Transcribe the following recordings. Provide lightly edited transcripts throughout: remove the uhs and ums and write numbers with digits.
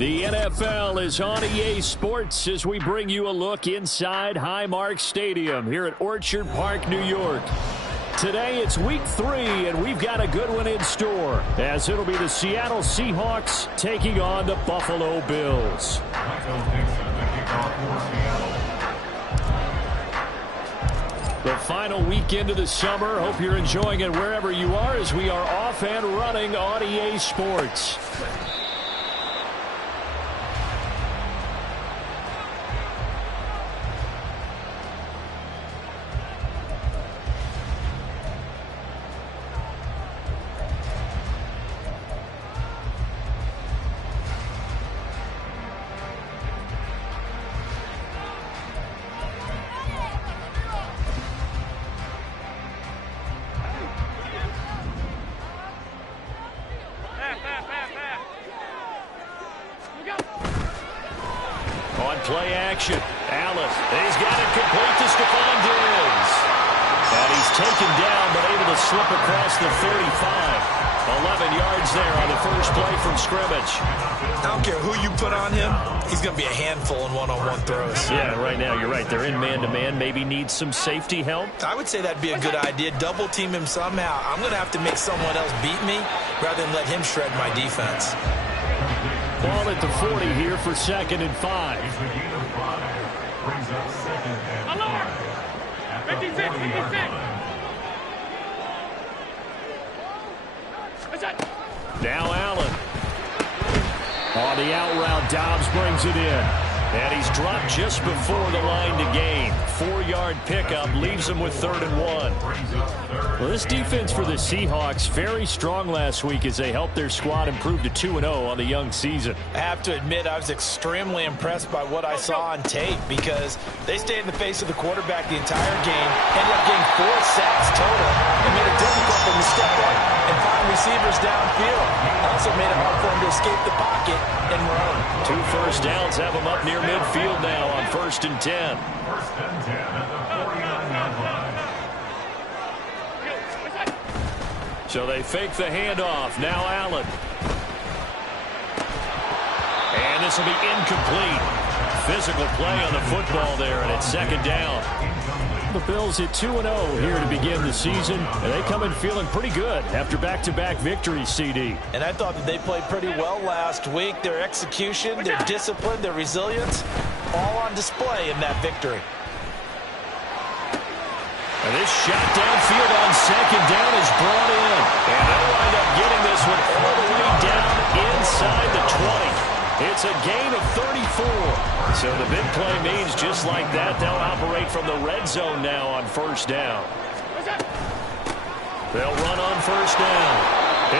The NFL is on EA Sports as we bring you a look inside Highmark Stadium here at Orchard Park, New York. Today it's week 3, and we've got a good one in store, as it'll be the Seattle Seahawks taking on the Buffalo Bills. The final weekend of the summer. Hope you're enjoying it wherever you are as we are off and running on EA Sports. Play action. Allen. He's got it complete to Stephon Diggs. And he's taken down but able to slip across the 35. 11 yards there on the first play from scrimmage. I don't care who you put on him. He's going to be a handful in one-on-one throws. Yeah, right now you're right. They're in man-to-man. Maybe needs some safety help. I would say that'd be a good idea. Double team him somehow. I'm going to have to make someone else beat me rather than let him shred my defense. Ball at the 40 here for 2nd and 5. Now Allen. On the out route, Dobbs brings it in. And he's dropped just before the line to gain. 4-yard pickup leaves him with 3rd and 1. Well, this defense for the Seahawks very strong last week as they helped their squad improve to 2-0 on the young season. I have to admit I was extremely impressed by what I saw on tape because they stayed in the face of the quarterback the entire game, ended up getting 4 sacks total, and made it difficult for him to step up and find receivers downfield. Also made it hard for him to escape the pocket and run. 2 first downs have him up near midfield now on 1st and 10. First and 10 at the 49-yard line. So they fake the handoff. Now Allen. And this will be incomplete. Physical play on the football there, and it's 2nd down. The Bills at 2-0 here to begin the season, and they come in feeling pretty good after back-to-back victories, CD. And I thought that they played pretty well last week. Their execution, their discipline, their resilience, all on display in that victory. And this shot downfield on 2nd down is brought in. And they'll wind up getting this one all the way down inside the 20. It's a gain of 34. So the big play means just like that, they'll operate from the red zone now on 1st down. They'll run on 1st down.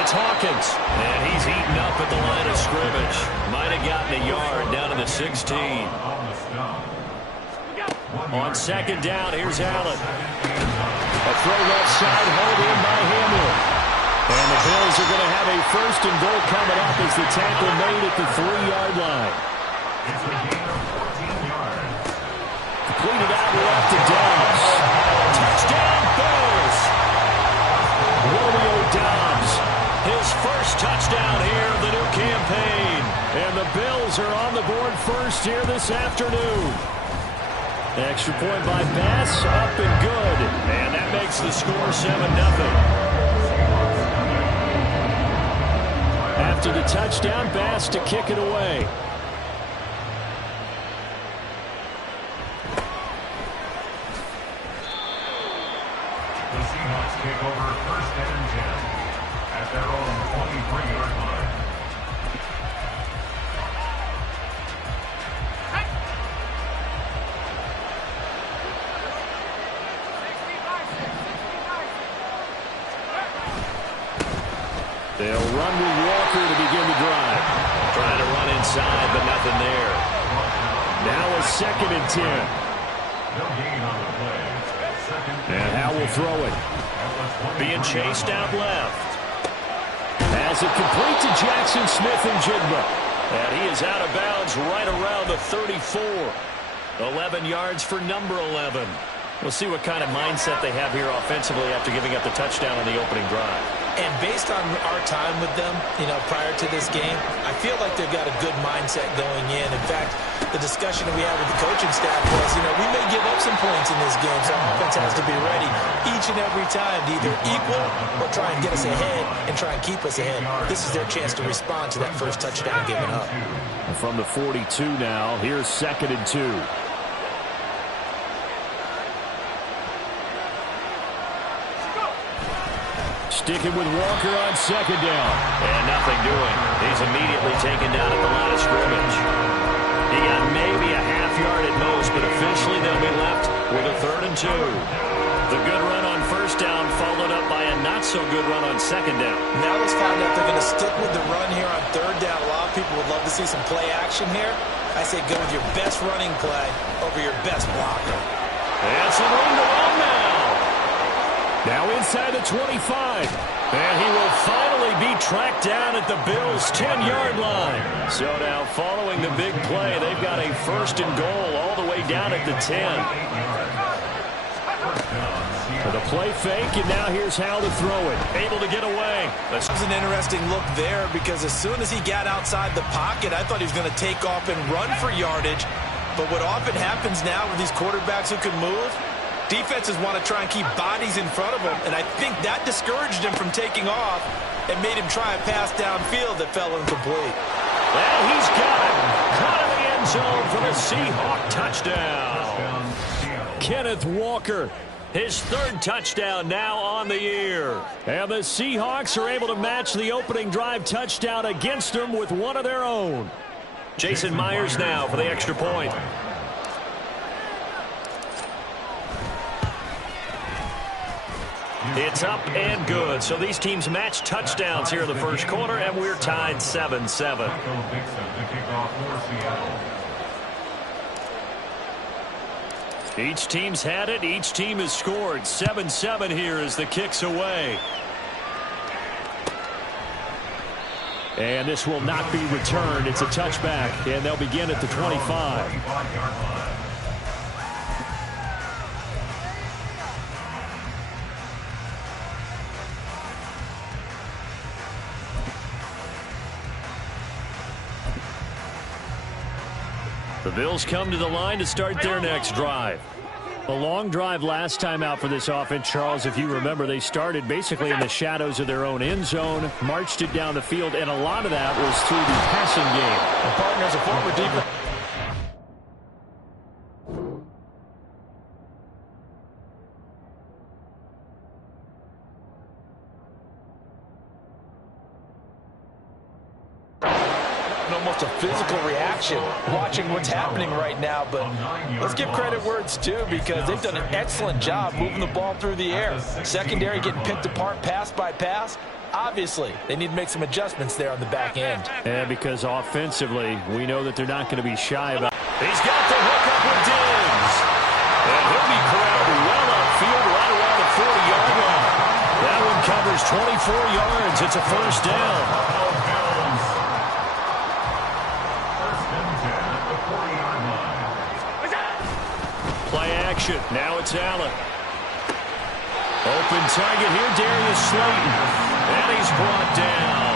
It's Hawkins. And he's eaten up at the line of scrimmage. Might have gotten a yard down to the 16. On 2nd down, here's Allen. A throw left side, hauled in by Hamlin. And the Bills are going to have a 1st and goal coming up as the tackle made at the 3-yard line. It's a gain of 14 yards. Completed out left to Dobbs. Touchdown, Bills! Romeo Dobbs, his first touchdown here of the new campaign. And the Bills are on the board first here this afternoon. Extra point by Bass, up and good. And that makes the score 7-0. After the touchdown, Bass to kick it away. The Seahawks take over 1st and 10 at their own 23-yard line. They'll run with Walker to begin the drive. Trying to run inside, but nothing there. Now a 2nd and 10. No gain on the play. And Howe will throw it. Being chased out left. Has it complete to Jackson Smith and Jigba. And he is out of bounds right around the 34. 11 yards for number 11. We'll see what kind of mindset they have here offensively after giving up the touchdown on the opening drive. And based on our time with them, prior to this game, I feel like they've got a good mindset going in. In fact, the discussion that we had with the coaching staff was, we may give up some points in this game, so our offense has to be ready each and every time to either equal or try and get us ahead and try and keep us ahead. This is their chance to respond to that first touchdown given up. From the 42 now, here's 2nd and 2. Sticking with Walker on 2nd down. And nothing doing. He's immediately taken down at the line of scrimmage. He got maybe a half yard at most, but officially they'll be left with a 3rd and 2. The good run on 1st down followed up by a not-so-good run on 2nd down. Now let's find out if they're going to stick with the run here on 3rd down. A lot of people would love to see some play action here. I say go with your best running play over your best blocker. And some room to run now. Now inside the 25. And he will finally be tracked down at the Bills' 10-yard line. So now following the big play, they've got a 1st and goal all the way down at the 10. For the play fake, and now here's how to throw it. Able to get away. This was an interesting look there because as soon as he got outside the pocket, I thought he was going to take off and run for yardage. But what often happens now with these quarterbacks who can move, defenses want to try and keep bodies in front of him, and I think that discouraged him from taking off and made him try a pass downfield that fell incomplete. Well, he's got it. Caught in the end zone for the Seahawk touchdown. Kenneth Walker, his 3rd touchdown now on the year. And the Seahawks are able to match the opening drive touchdown against them with one of their own. Jason Myers now for the extra point. It's up and good. So these teams match touchdowns here in the first quarter, and we're tied 7-7. Each team's had it. Each team has scored. 7-7 here as the kick's away. And this will not be returned. It's a touchback, and they'll begin at the 25. The Bills come to the line to start their next drive. A long drive last time out for this offense, Charles. If you remember, they started basically in the shadows of their own end zone, marched it down the field, and a lot of that was through the passing game. And partners, a former defense. Almost a physical reaction watching what's happening right now, but let's give credit where it's due because they've done an excellent job moving the ball through the air. Secondary getting picked apart pass by pass. Obviously, they need to make some adjustments there on the back end. And because offensively, we know that they're not going to be shy about it. He's got the hook up with Diggs. And he'll be corralled well upfield right around the 40-yard line. That one covers 24 yards. It's a 1st down. Play action. Now it's Allen. Open target here, Darius Slayton. And he's brought down.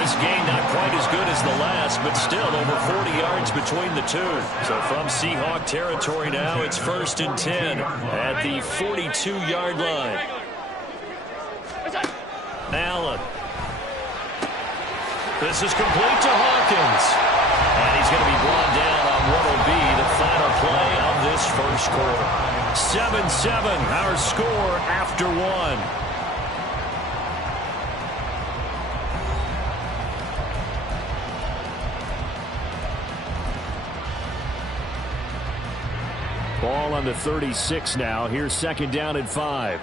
This game not quite as good as the last, but still over 40 yards between the two. So from Seahawk territory now, it's 1st and 10 at the 42-yard line. Allen. This is complete to Hawkins. And he's going to be brought down on what will be the final play of this first quarter. 7-7, our score after one. Ball on the 36 now. Here's 2nd down and 5.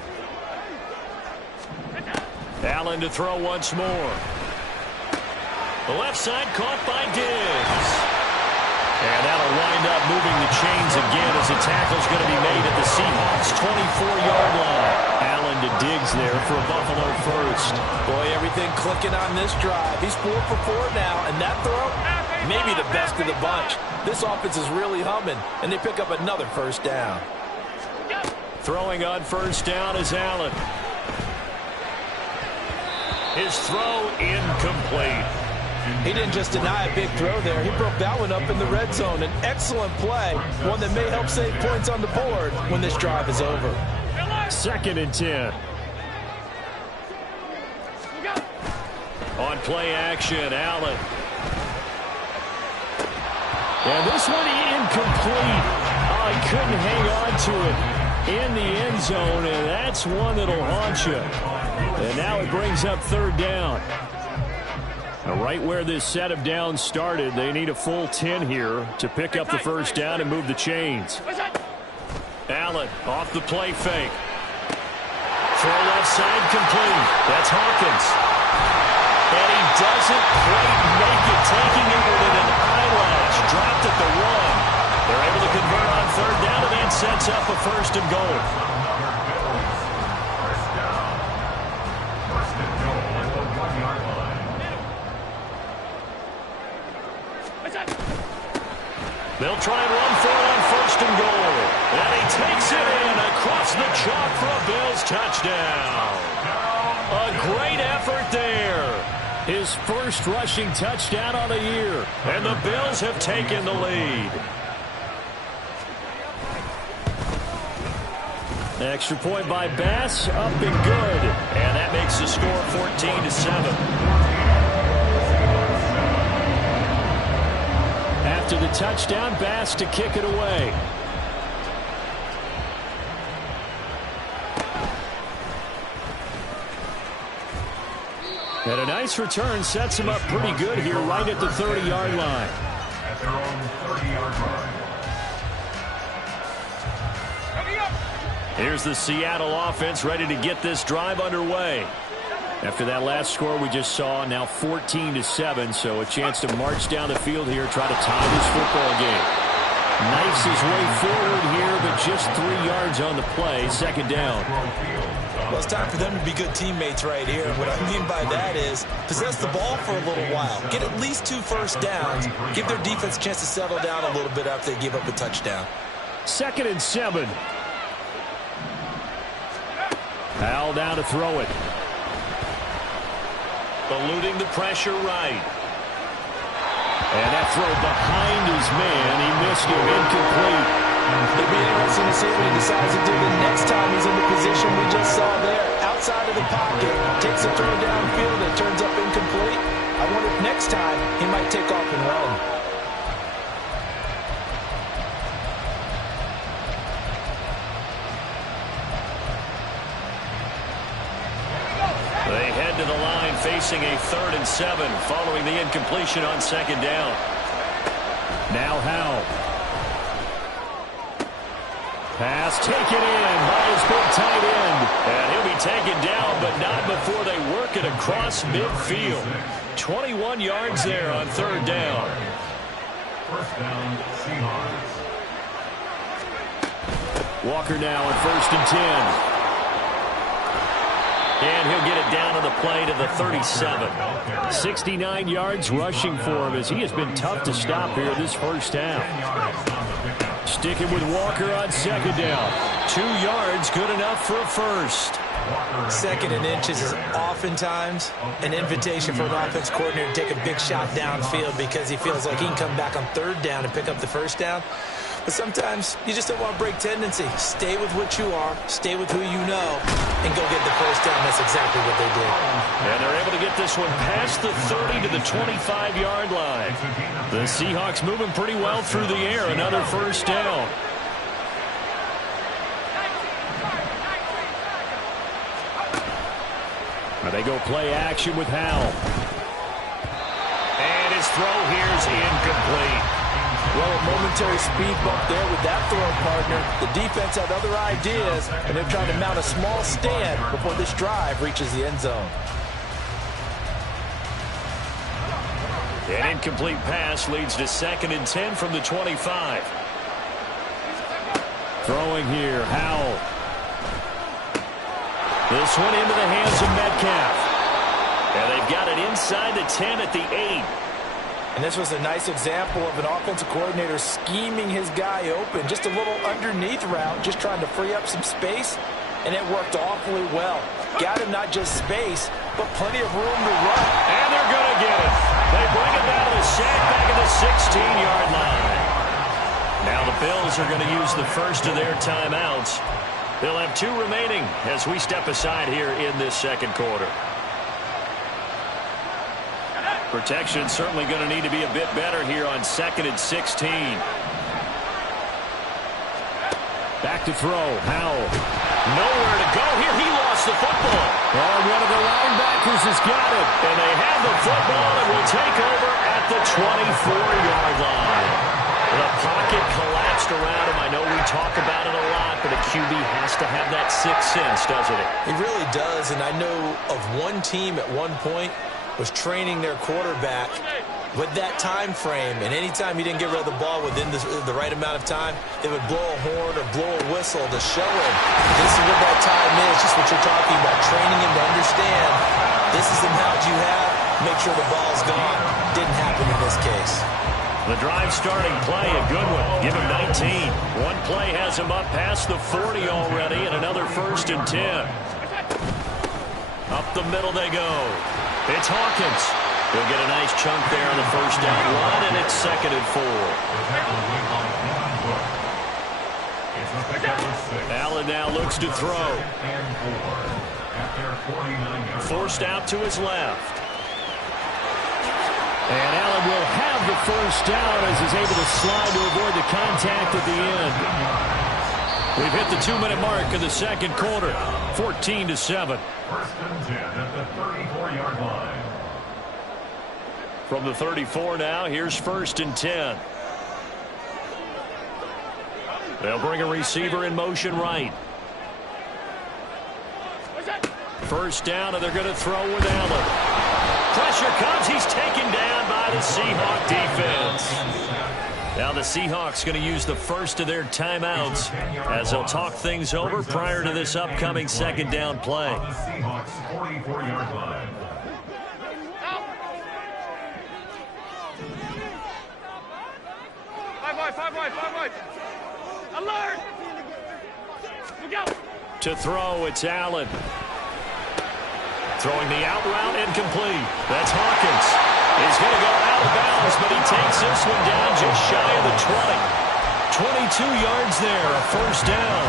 Allen to throw once more. The left side caught by Diggs. And that'll wind up moving the chains again as the tackle's going to be made at the Seahawks' 24-yard line. Allen to Diggs there for a Buffalo 1st. Boy, everything clicking on this drive. He's 4 for 4 now, and that throw, maybe the best of the bunch. This offense is really humming, and they pick up another 1st down. Throwing on 1st down is Allen. His throw incomplete. He didn't just deny a big throw there. He broke that one up in the red zone. An excellent play, one that may help save points on the board when this drive is over. 2nd and 10. On play action, Allen. And this one incomplete. Oh, he couldn't hang on to it in the end zone, and that's one that'll haunt you. And now it brings up 3rd down. Now, right where this set of downs started, they need a full 10 here to pick up the 1st down and move the chains. Allen off the play fake. Throw left side complete. That's Hawkins. And he doesn't quite make it, taking it within an eyelash. Dropped at the 1. They're able to convert on 3rd down, and that sets up a 1st and goal. They'll try and run for it on 1st and goal. And he takes it in across the chalk for a Bills touchdown. A great effort there. His first rushing touchdown on the year. And the Bills have taken the lead. Extra point by Bass, up and good. And that makes the score 14-7. After the touchdown, Bass to kick it away. And a nice return sets him up pretty good here right at the 30-yard line. At their own 30-yard line. Here's the Seattle offense ready to get this drive underway. After that last score we just saw, now 14-7, so a chance to march down the field here, try to tie this football game. Knifes his way forward here, but just 3 yards on the play, 2nd down. Well, it's time for them to be good teammates right here. What I mean by that is possess the ball for a little while. Get at least 2 first downs. Give their defense a chance to settle down a little bit after they give up a touchdown. 2nd and 7. Howell down to throw it. Eluding the pressure right. And that throw behind his man. He missed him, incomplete. It'll be interesting to see what he decides to do the next time he's in the position we just saw there. Outside of the pocket, takes a throw downfield and turns up incomplete. I wonder if next time he might take off and run. They head to the line facing a 3rd and 7 following the incompletion on 2nd down. Now Howell. Pass taken in by his big tight end. And he'll be taken down, but not before they work it across midfield. 21 yards there on 3rd down. 1st down, Seahawks. Walker now on 1st and 10. And he'll get it down on the play to the 37. 69 yards rushing for him as he has been tough to stop here this first half. Sticking with Walker on 2nd down. 2 yards, good enough for a 1st. 2nd and inches is oftentimes an invitation for an offense coordinator to take a big shot downfield because he feels like he can come back on 3rd down and pick up the 1st down. But sometimes you just don't want to break tendency. Stay with what you are, stay with who you know, and go get the 1st down. That's exactly what they did. And they're able to get this one past the 30 to the 25-yard line. The Seahawks moving pretty well through the air. Another 1st down. Now they go play action with Howell. And his throw here is incomplete. Well, a momentary speed bump there with that throw partner. The defense had other ideas, and they're trying to mount a small stand before this drive reaches the end zone. An incomplete pass leads to 2nd and 10 from the 25. Throwing here, Howell. This one into the hands of Metcalf. And they've got it inside the 10 at the 8. And this was a nice example of an offensive coordinator scheming his guy open. Just a little underneath route, just trying to free up some space, and it worked awfully well. Got him not just space, but plenty of room to run. And they're going to get it. They bring it down to the sack back at the 16-yard line. Now the Bills are going to use the first of their timeouts. They'll have 2 remaining as we step aside here in this second quarter. Protection certainly going to need to be a bit better here on 2nd and 16. Back to throw. Howell. Nowhere to go here. He lost the football. And one of the linebackers has got it. And they have the football and will take over at the 24-yard line. The pocket collapsed around him. I know we talk about it a lot, but a QB has to have that sixth sense, doesn't it? He really does, and I know of one team at one point was training their quarterback with that time frame, and anytime he didn't get rid of the ball within the right amount of time, they would blow a horn or blow a whistle to show him this is what that time is, just what you're talking about, training him to understand this is the amount you have, make sure the ball's gone. Didn't happen in this case. The drive starting play, a good one. Give him 19. One play has him up past the 40 already, and another 1st and 10. Up the middle they go. It's Hawkins. He'll get a nice chunk there on the first down run, and it's 2nd and 4. Allen now looks to throw. Forced out to his left. And Allen will have the first down as he's able to slide to avoid the contact at the end. We've hit the 2-minute mark in the second quarter, 14-7. 1st and 10 at the 34-yard line. From the 34 now, here's 1st and 10. They'll bring a receiver in motion right. First down, and they're going to throw with Allen. Pressure comes. He's taken down by the Seahawk defense. Now the Seahawks going to use the first of their timeouts as they'll talk things over prior to this upcoming 2nd down play. On the Seahawks 44-yard line. Five wide. Alert! Look out! To throw, it's Allen. Throwing the out route, incomplete. That's Hawkins. He's going to go out of bounds, but he takes this one down just shy of the 20. 22 yards there, a first down.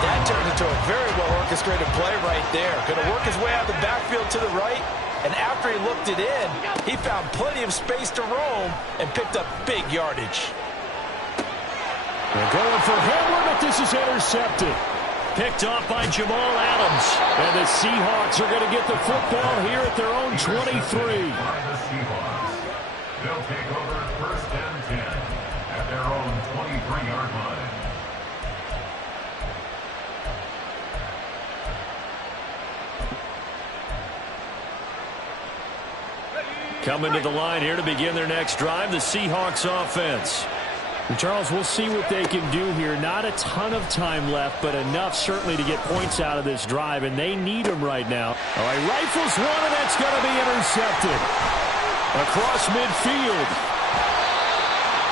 That turned into a very well-orchestrated play right there. Going to work his way out of the backfield to the right, and after he looked it in, he found plenty of space to roam and picked up big yardage. They're going for Hamler, but this is intercepted. Picked off by Jamal Adams. And the Seahawks are going to get the football here at their own 23. By the Seahawks. They'll take over 1st and 10 at their own 23-yard line. Coming to the line here to begin their next drive, the Seahawks offense. And Charles, we'll see what they can do here. Not a ton of time left, but enough certainly to get points out of this drive, and they need them right now. All right, rifles one, and that's going to be intercepted. Across midfield.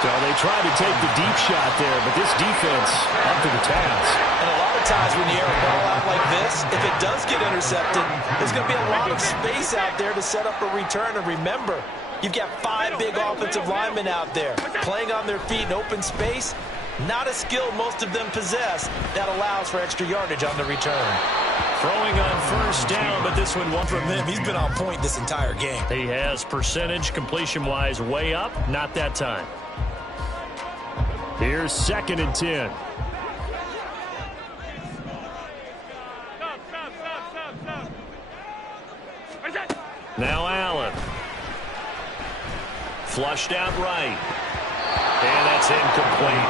So they tried to take the deep shot there, but this defense up to the task. And a lot of times when you air a ball out like this, if it does get intercepted, there's going to be a lot of space out there to set up a return. And remember, you've got 5 big offensive linemen out there playing on their feet in open space. Not a skill most of them possess that allows for extra yardage on the return. Throwing on first down, but this one won't from him. He's been on point this entire game. He has percentage completion-wise way up, not that time. Here's 2nd and 10. Now Allen. Flushed out right. And that's incomplete.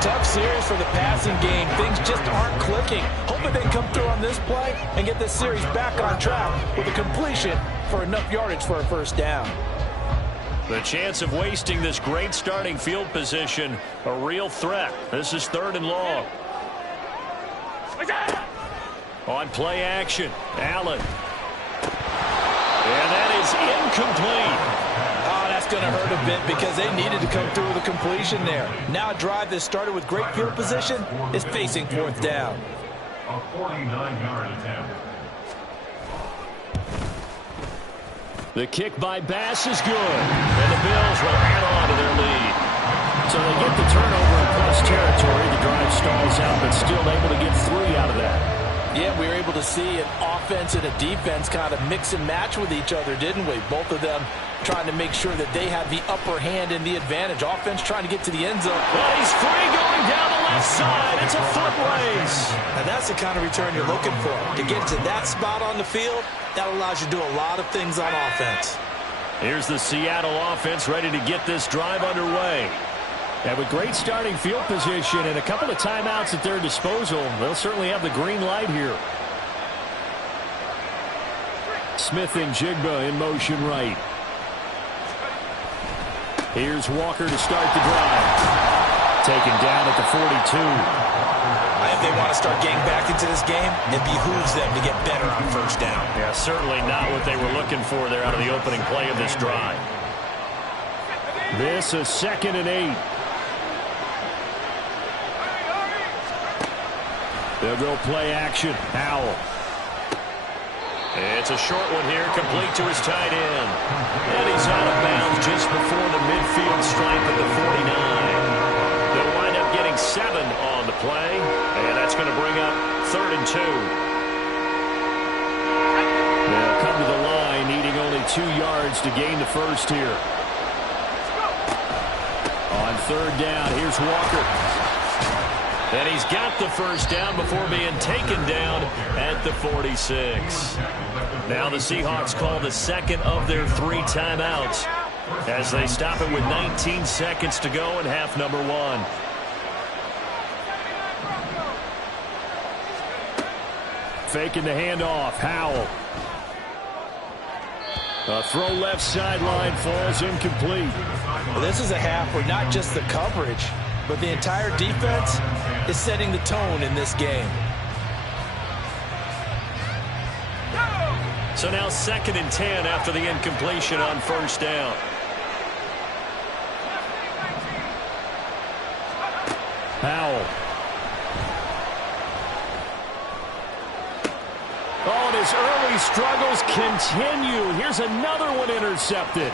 Tough series for the passing game. Things just aren't clicking. Hoping they come through on this play and get this series back on track with a completion for enough yardage for a first down. The chance of wasting this great starting field position, a real threat. This is 3rd and long. On play action, Allen. And that is incomplete. Oh, that's going to hurt a bit because they needed to come through with a completion there. Now a drive that started with great field position is facing 4th down. A 49-yard attempt. The kick by Bass is good. And the Bills will add on to their lead. So they get the turnover in plus territory. The drive stalls out, but still able to get 3 out of that. Yeah, we were able to see an offense and a defense kind of mix and match with each other, didn't we? Both of them trying to make sure that they have the upper hand and the advantage. Offense trying to get to the end zone. Well, he's free going down the left side. It's a foot race. And that's the kind of return you're looking for. To get to that spot on the field, that allows you to do a lot of things on offense. Here's the Seattle offense ready to get this drive underway. And with great starting field position and a couple of timeouts at their disposal, they'll certainly have the green light here. Smith and Jigba in motion right. Here's Walker to start the drive. Taken down at the 42. If they want to start getting back into this game, it behooves them to get better on first down. Yeah, certainly not what they were looking for there out of the opening play of this drive. This is 2nd and 8. They'll go play action. Howell. It's a short one here, complete to his tight end. And he's out of bounds just before the midfield stripe at the 49. They'll wind up getting 7 on the play, and that's going to bring up 3rd and 2. They'll come to the line, needing only 2 yards to gain the first here. On 3rd down, here's Walker. And he's got the first down before being taken down at the 46. Now the Seahawks call the 2nd of their 3 timeouts as they stop it with 19 seconds to go in half number 1. Faking the handoff. Howell. A throw left sideline falls incomplete. Well, this is a half where not just the coverage, but the entire defense is setting the tone in this game. So now 2nd and 10 after the incompletion on first down. Howell. Oh, and his early struggles continue. Here's another one intercepted.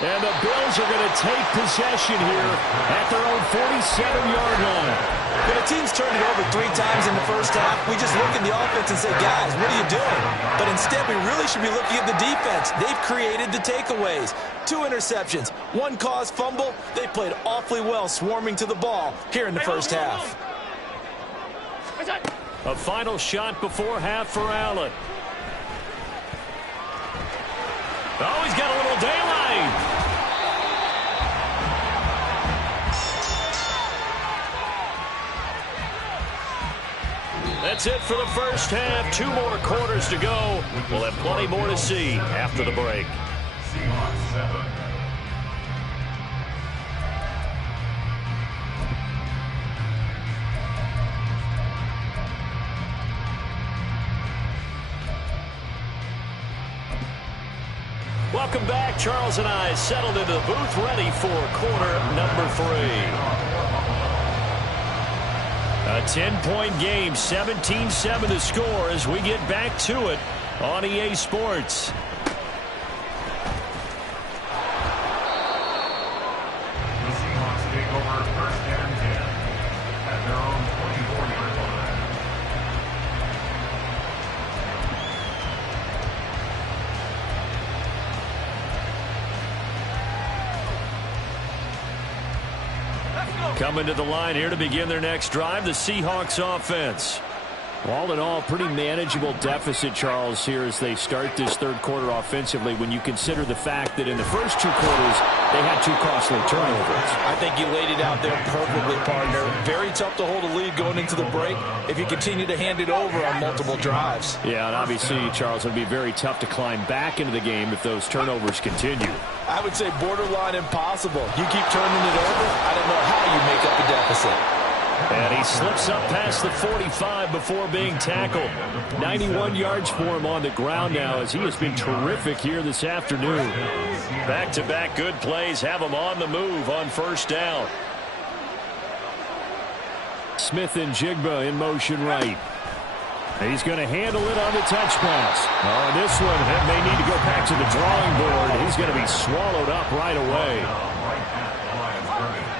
And the Bills are going to take possession here at their own 47-yard line. When a team's turned it over 3 times in the first half, we just look at the offense and say, guys, what are you doing? But instead, we really should be looking at the defense. They've created the takeaways. 2 interceptions, 1 caused fumble. They played awfully well swarming to the ball here in the first half. A final shot before half for Allen. Oh, he's got a little daylight. That's it for the first half. 2 more quarters to go. We'll have plenty more to see after the break. Seahawks 7. Welcome back. Charles and I settled into the booth, ready for quarter number 3. A 10-point game, 17-7 the score as we get back to it on EA Sports. The Seahawks take over 1st and 10 at their own 24-yard line. Coming to the line here to begin their next drive, the Seahawks offense. All in all, pretty manageable deficit, Charles, here as they start this 3rd quarter offensively when you consider the fact that in the first 2 quarters, they had 2 costly turnovers. I think you laid it out there perfectly, partner. Very tough to hold a lead going into the break if you continue to hand it over on multiple drives. Yeah, and obviously, Charles, it would be very tough to climb back into the game if those turnovers continue. I would say borderline impossible. You keep turning it over, I don't know how you make up a deficit. And he slips up past the 45 before being tackled. 91 yards for him on the ground now as he has been terrific here this afternoon. Back-to-back good plays have him on the move on first down. Smith and Jigba in motion right. He's going to handle it on the touch pass. Oh, this one may need to go back to the drawing board. He's going to be swallowed up right away. Right at the line of scrimmage.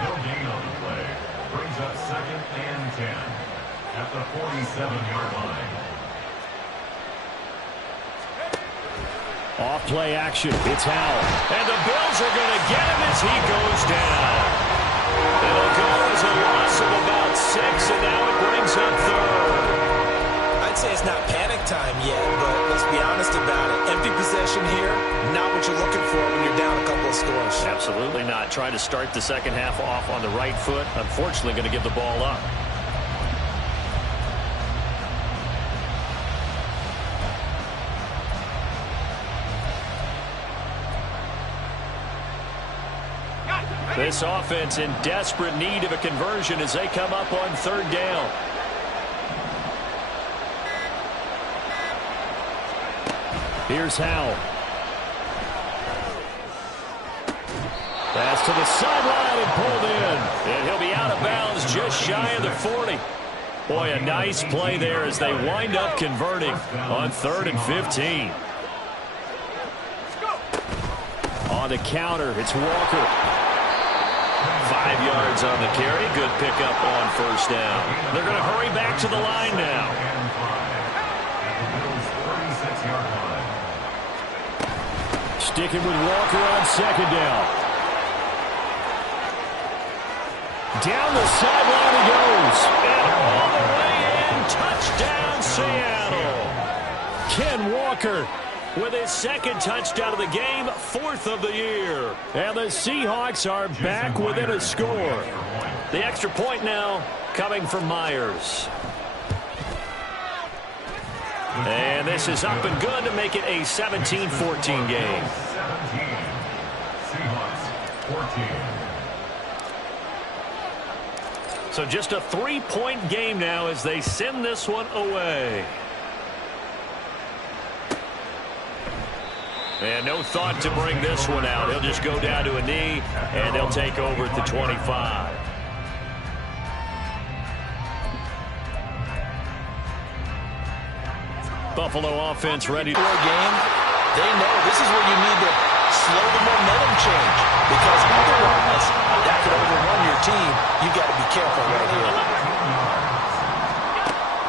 No gain on the play. Brings up 2nd and 10 at the 47-yard line. Off play action. It's Howell. And the Bills are going to get him as he goes down. It'll go as a loss of about 6, and now it brings up 3rd. I'd say it's not panic time yet, but let's be honest about it. Empty possession here, not what you're looking for when you're down a couple of scores. Absolutely not. Trying to start the second half off on the right foot. Unfortunately, going to give the ball up. This offense in desperate need of a conversion as they come up on 3rd down. Here's Howell. Pass to the sideline and pulled in. And he'll be out of bounds just shy of the 40. Boy, a nice play there as they wind up converting on 3rd and 15. On the counter, it's Walker. 5 yards on the carry. Good pickup on 1st down. They're going to hurry back to the line now. Sticking with Walker on 2nd down. Down the sideline he goes. And all the way in. Touchdown, Seattle. Ken Walker with his 2nd touchdown of the game, 4th of the year. And the Seahawks are back within a score. The extra point now coming from Myers. And this is up and good to make it a 17-14 game. 17. Seahawks 14. So just a 3-point game now as they send this one away. And no thought to bring this one out. He'll just go down to a knee, and they'll take over at the 25. Buffalo offense ready. Game, they know this is where you need to slow the momentum change. Because otherwise, that could overrun your team. You got to be careful right here.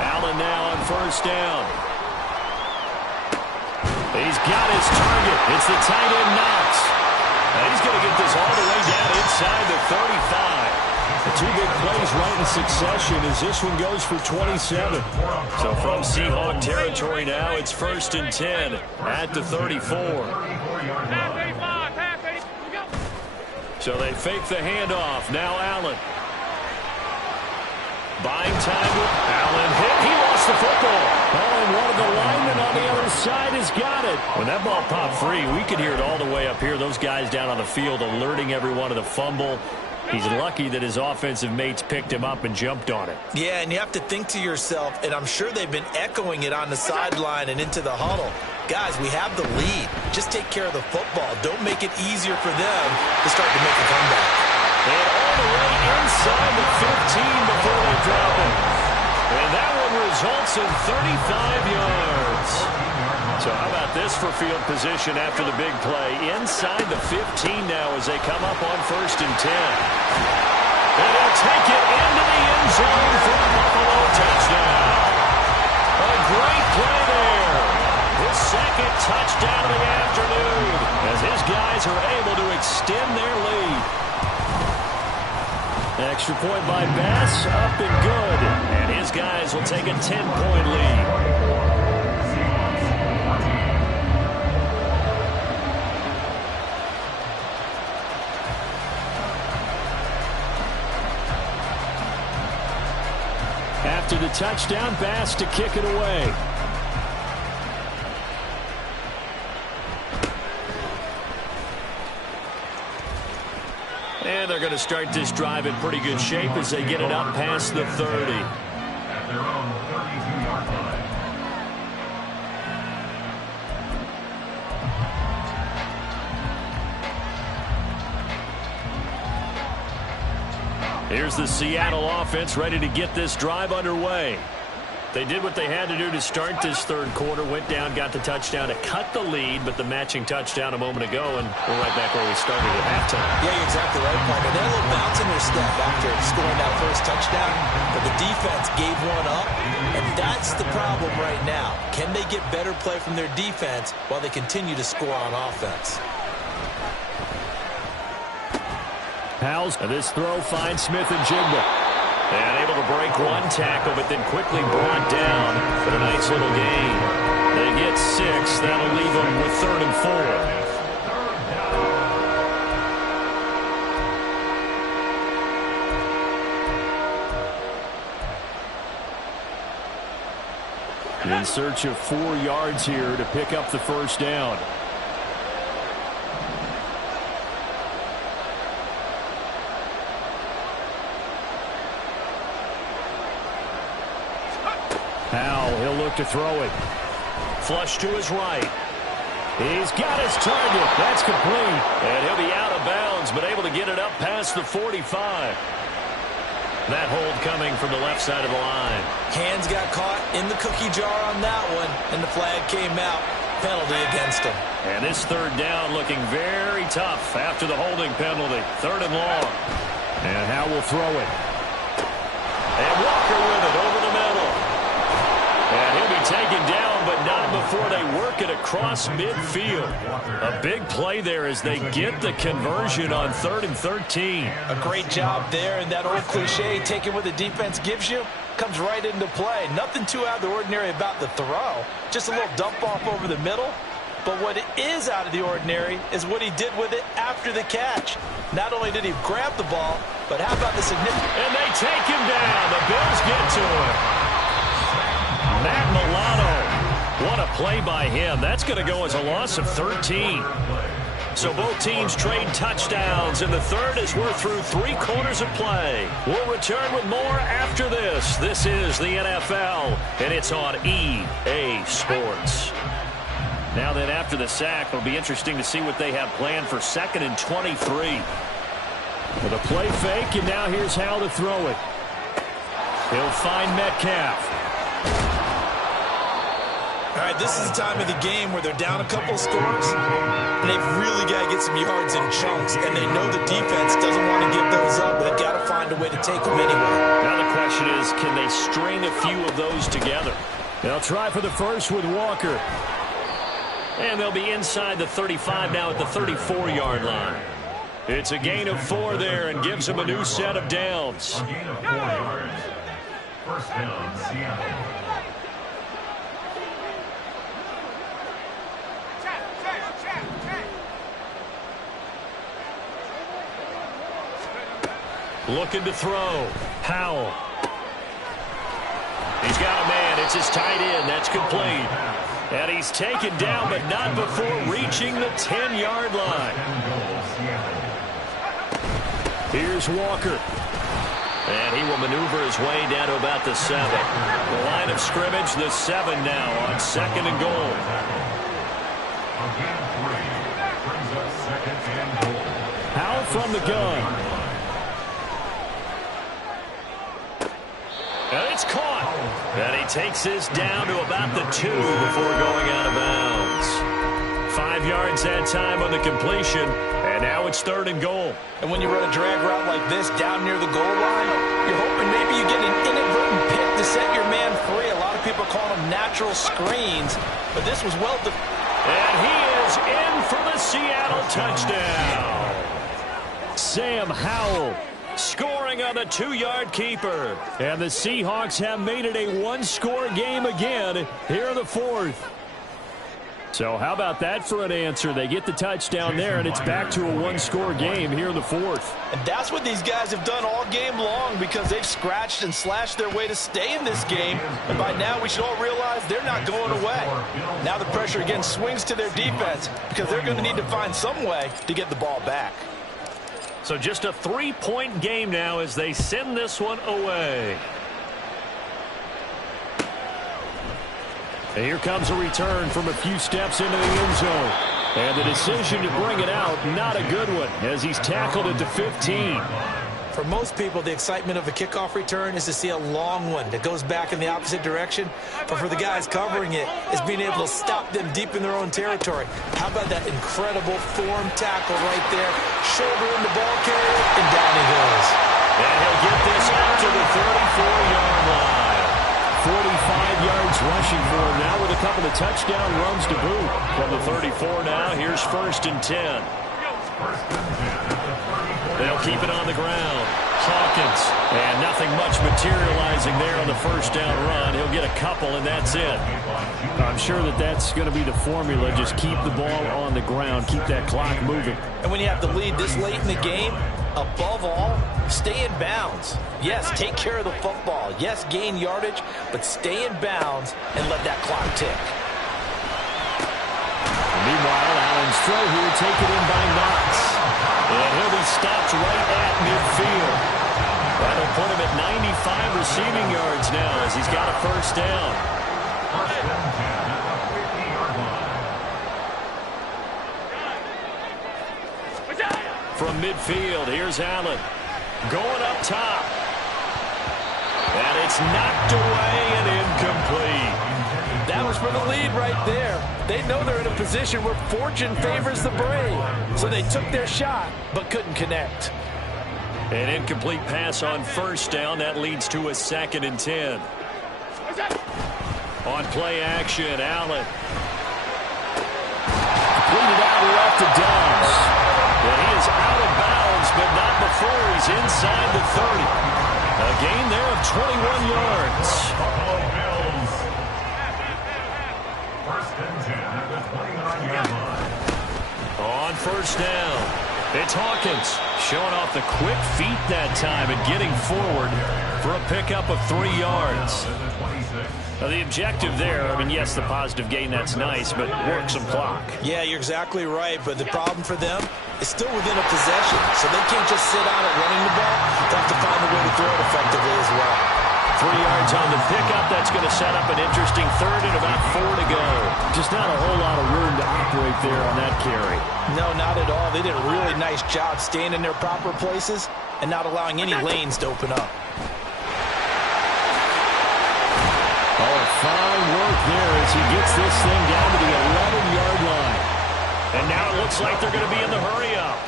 Allen now on 1st down. He's got his target. It's the tight end Knox. And he's going to get this all the way down inside the 35. The 2 big plays right in succession as this one goes for 27. So from Seahawk territory now, it's 1st and 10 at the 34. So they fake the handoff. Now Allen. Buying time with Allen. He lost the football. Oh, and one of the linemen on the other side has got it. When that ball popped free, we could hear it all the way up here. Those guys down on the field alerting everyone of the fumble. He's lucky that his offensive mates picked him up and jumped on it. Yeah, and you have to think to yourself, and I'm sure they've been echoing it on the sideline and into the huddle. Guys, we have the lead. Just take care of the football. Don't make it easier for them to start to make a comeback. And all the way inside the 15 before they drop it. And that one results in 35 yards. So how about this for field position after the big play? Inside the 15 now as they come up on 1st and 10. And they'll take it into the end zone for a Buffalo touchdown. A great play there. His 2nd touchdown of the afternoon as his guys are able to extend their lead. Extra point by Bass, up and good. And his guys will take a 10-point lead. After the touchdown, Bass to kick it away. And they're going to start this drive in pretty good shape as they get it up past the 30. At their own 32-yard line. Here's the Seattle offense ready to get this drive underway. They did what they had to do to start this third quarter, went down, got the touchdown to cut the lead, but the matching touchdown a moment ago, and we're right back where we started at halftime. Yeah, you're exactly right, partner. They're a little bounce in their step after scoring that first touchdown, but the defense gave one up, and that's the problem right now. Can they get better play from their defense while they continue to score on offense? Powell's, and this throw finds Smith and Jigba. And able to break one tackle, but then quickly brought down for a nice little gain. They get 6. That'll leave them with 3rd and 4. In search of 4 yards here to pick up the first down. Powell, he'll look to throw it. Flush to his right. He's got his target. That's complete. And he'll be out of bounds, but able to get it up past the 45. That hold coming from the left side of the line. Hands got caught in the cookie jar on that one, and the flag came out. Penalty against him. And this third down looking very tough after the holding penalty. 3rd and long. And Howe will throw it. And Walker with it over the middle. And he'll be taken down, but not before they work it across midfield. A big play there as they get the conversion on 3rd and 13. A great job there, and that old cliche, taking what the defense gives you, comes right into play. Nothing too out of the ordinary about the throw. Just a little dump off over the middle. But what is out of the ordinary is what he did with it after the catch. Not only did he grab the ball, but how about the significant... And they take him down. The Bills get to him. Matt Milano, what a play by him. That's going to go as a loss of 13. So both teams trade touchdowns, and the third as we're through 3 quarters of play. We'll return with more after this. This is the NFL, and it's on EA Sports. Now then, after the sack, it'll be interesting to see what they have planned for 2nd and 23. With a play fake, and now here's Howell to throw it. He'll find Metcalf. All right, this is the time of the game where they're down a couple of scores, and they've really got to get some yards in chunks, and they know the defense doesn't want to give those up, but they've got to find a way to take them anyway. Now the question is, can they string a few of those together? They'll try for the first with Walker. And they'll be inside the 35 now at the 34-yard line. It's a gain of 4 there and gives them a new set of downs. A gain of 4 yards. First down, Seattle. Looking to throw. Howell. He's got a man. It's his tight end. That's complete. And he's taken down, but not before reaching the 10-yard line. Here's Walker. And he will maneuver his way down to about the 7. The line of scrimmage, the 7 now on 2nd and goal. Howell from the gun. And it's caught. And he takes this down to about the 2 before going out of bounds. 5 yards that time on the completion. And now it's 3rd and goal. And when you run a drag route like this down near the goal line, you're hoping maybe you get an inadvertent pick to set your man free. A lot of people call them natural screens. But this was well... And he is in for the Seattle touchdown. Sam Howell scoring on the 2-yard keeper. And the Seahawks have made it a 1-score game again here in the 4th. So how about that for an answer? They get the touchdown there, and it's back to a 1-score game here in the 4th. And that's what these guys have done all game long because they've scratched and slashed their way to stay in this game. And by now, we should all realize they're not going away. Now the pressure again swings to their defense because they're going to need to find some way to get the ball back. So just a 3-point game now as they send this one away. And here comes a return from a few steps into the end zone. And the decision to bring it out, not a good one, as he's tackled at the 15. For most people, the excitement of a kickoff return is to see a long one that goes back in the opposite direction. But for the guys covering it, it's being able to stop them deep in their own territory. How about that incredible form tackle right there? Shoulder in the ball carrier, and down he goes. And he'll get this out to the 34-yard line. 45 yards rushing for him now with a couple of touchdown runs to boot. From the 34 now, here's 1st and 10. They'll keep it on the ground. Hawkins, and nothing much materializing there on the first down run. He'll get a couple, and that's it. I'm sure that's going to be the formula. Just keep the ball on the ground. Keep that clock moving. And when you have the lead this late in the game, above all, stay in bounds. Yes, take care of the football. Yes, gain yardage, but stay in bounds and let that clock tick. Meanwhile, Allen's throw here taken in by Knox. And he'll be stopped right at midfield. That'll put him at 95 receiving yards now as he's got a first down. From midfield, here's Allen. Going up top. And it's knocked away and incomplete. That was for the lead right there. They know they're in a position where fortune favors the brave. So they took their shot, but couldn't connect. An incomplete pass on first down. That leads to a 2nd and 10. On play action, Allen. Completed out left to Dobbs. And he is out of bounds, but not before he's inside the 30. A gain there of 21 yards. On first down, it's Hawkins showing off the quick feet that time and getting forward for a pickup of 3 yards. Now the objective there, I mean, yes, the positive gain, that's nice, but work some clock. Yeah, you're exactly right, but the problem for them is still within a possession, so they can't just sit on it running the ball. They have to find a way to throw it effectively as well. 3 yards on the pickup. That's going to set up an interesting 3rd and about 4 to go. Just not a whole lot of room to operate there on that carry. No, not at all. They did a really nice job staying in their proper places and not allowing any lanes to open up. Oh, fine work there as he gets this thing down to the 11-yard line. And now it looks like they're going to be in the hurry-up.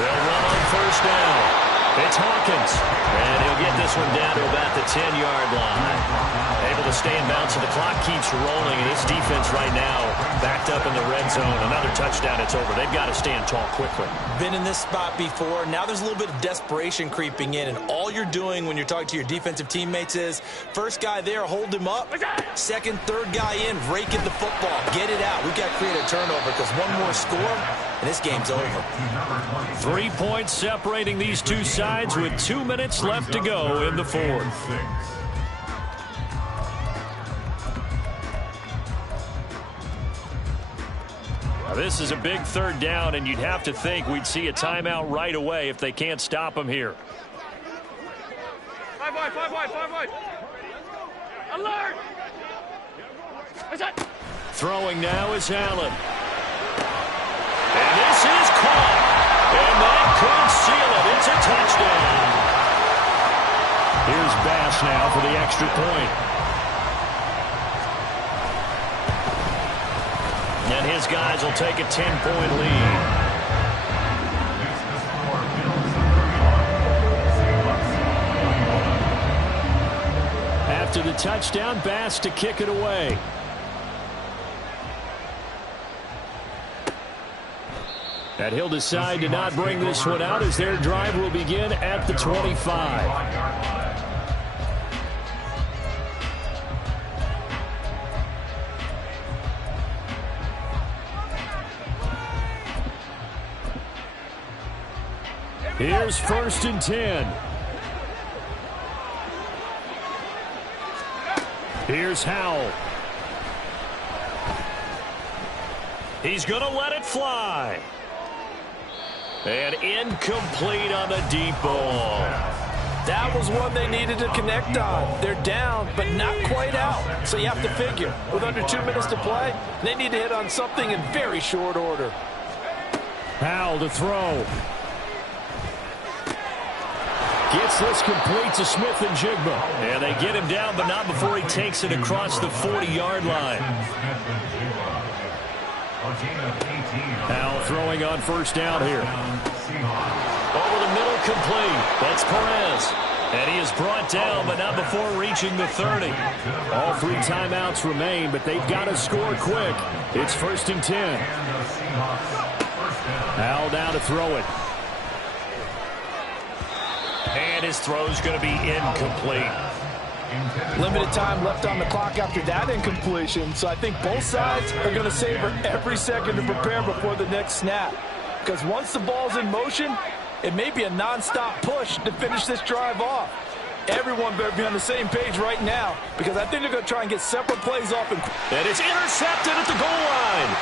They'll run on first down. It's Hawkins, and he'll get this one down to about the 10-yard line. Able to stay in bounds, so the clock keeps rolling, and this defense right now backed up in the red zone. Another touchdown, it's over. They've got to stand tall quickly. Been in this spot before. Now there's a little bit of desperation creeping in, and all you're doing when you're talking to your defensive teammates is first guy there, hold him up. Second, third guy in, rake at the football. Get it out. We've got to create a turnover because one more score, and this game's over. 3 points separating these two sides with 2 minutes left to go in the 4th. Now this is a big 3rd down, and you'd have to think we'd see a timeout right away if they can't stop them here. 5 wide, 5 wide, 5 wide. Alert! Throwing now is Allen. And this is caught. And that could seal it. It's a touchdown. Here's Bass now for the extra point. And his guys will take a 10-point lead. After the touchdown, Bass to kick it away. And he'll decide to not bring this one out as their drive will begin at the 25. Here's 1st and 10. Here's Howell. He's going to let it fly. And incomplete on the deep ball. That was one they needed to connect on. They're down, but not quite out. So you have to figure, with under 2 minutes to play, they need to hit on something in very short order. Howell to throw. Gets this complete to Smith-Njigba. And they get him down, but not before he takes it across the 40-yard line. Now throwing on first down here. Over the middle, complete. That's Perez. And he is brought down, but not before reaching the 30. All 3 timeouts remain, but they've got to score quick. It's 1st and 10. Al now to throw it. And his throw's going to be incomplete. Limited time left on the clock after that incompletion, so I think both sides are going to savor every second to prepare before the next snap. Because once the ball's in motion, it may be a non-stop push to finish this drive off. Everyone better be on the same page right now, because I think they're going to try and get separate plays off. And it's intercepted at the goal line.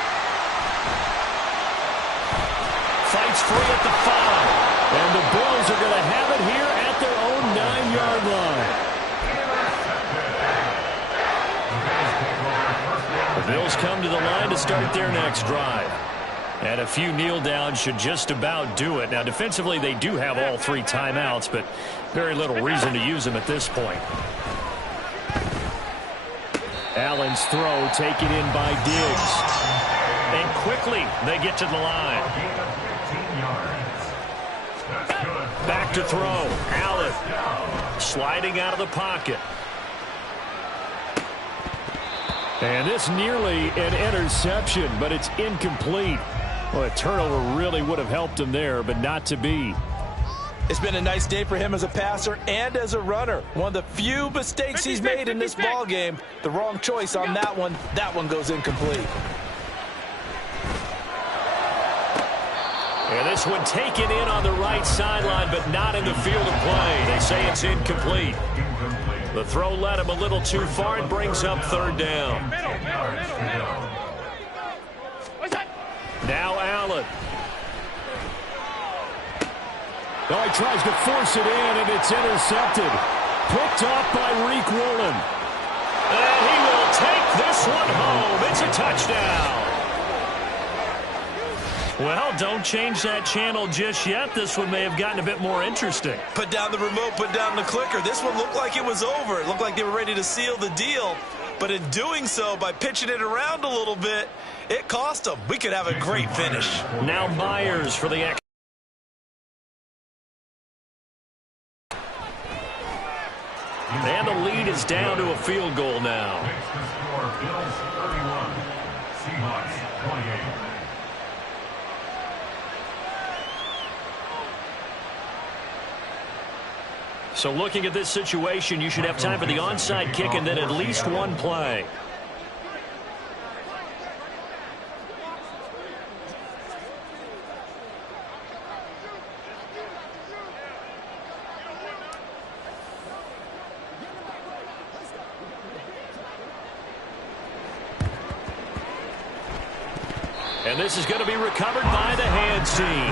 Fights free at the 5. And the Bills are going to have it here at their own 9-yard line. The Bills come to the line to start their next drive. And a few kneel downs should just about do it. Now, defensively, they do have all 3 timeouts, but very little reason to use them at this point. Allen's throw taken in by Diggs. And quickly, they get to the line. Back to throw. Allen sliding out of the pocket. And this nearly an interception, but it's incomplete. Well, a turnover really would have helped him there, but not to be. It's been a nice day for him as a passer and as a runner. One of the few mistakes he's made in this ball game. The wrong choice on that one. That one goes incomplete. And this one taken in on the right sideline, but not in the field of play. They say it's incomplete. The throw led him a little too far and brings up 3rd down. Now Allen. Oh, he tries to force it in, and it's intercepted. Picked off by Riq Woolen. And he will take this one home. It's a touchdown. Well, don't change that channel just yet. This one may have gotten a bit more interesting. Put down the remote, put down the clicker. This one looked like it was over. It looked like they were ready to seal the deal. But in doing so, by pitching it around a little bit, it cost them. We could have a great finish. Now Myers for the extra. And the lead is down to a field goal now. Makes the score Bills 31, Seahawks 28. So looking at this situation, you should have time for the onside kick and then at least one play. And this is going to be recovered by the hands team.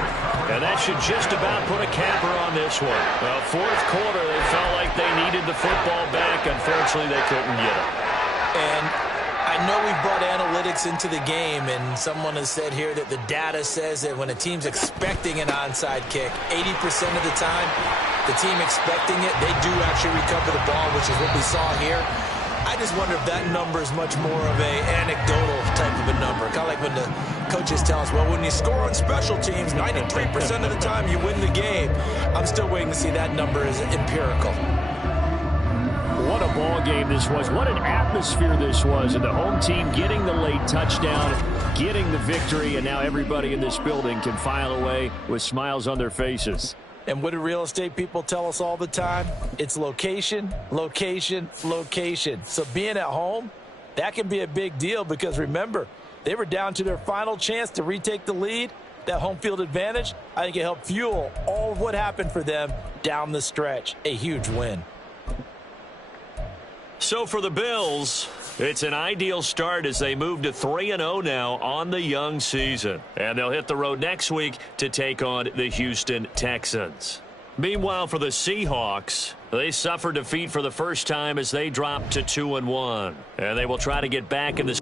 And that should just about put a capper on this one. Well, 4th quarter, they felt like they needed the football back. Unfortunately, they couldn't get it. And I know we've brought analytics into the game, and someone has said here that the data says that when a team's expecting an onside kick, 80% of the time, the team expecting it, they do actually recover the ball, which is what we saw here. I just wonder if that number is much more of a anecdotal type of a number. Kind of like when the coaches tell us, well, when you score on special teams, 93% of the time you win the game. I'm still waiting to see that number is empirical. What a ball game this was. What an atmosphere this was. And the home team getting the late touchdown, getting the victory, and now everybody in this building can file away with smiles on their faces. And what do real estate people tell us all the time? It's location, location, location. So being at home, that can be a big deal because remember, they were down to their final chance to retake the lead. That home field advantage, I think it helped fuel all of what happened for them down the stretch. A huge win. So for the Bills, it's an ideal start as they move to 3-0 now on the young season. And they'll hit the road next week to take on the Houston Texans. Meanwhile, for the Seahawks, they suffered defeat for the first time as they dropped to 2-1. And they will try to get back in the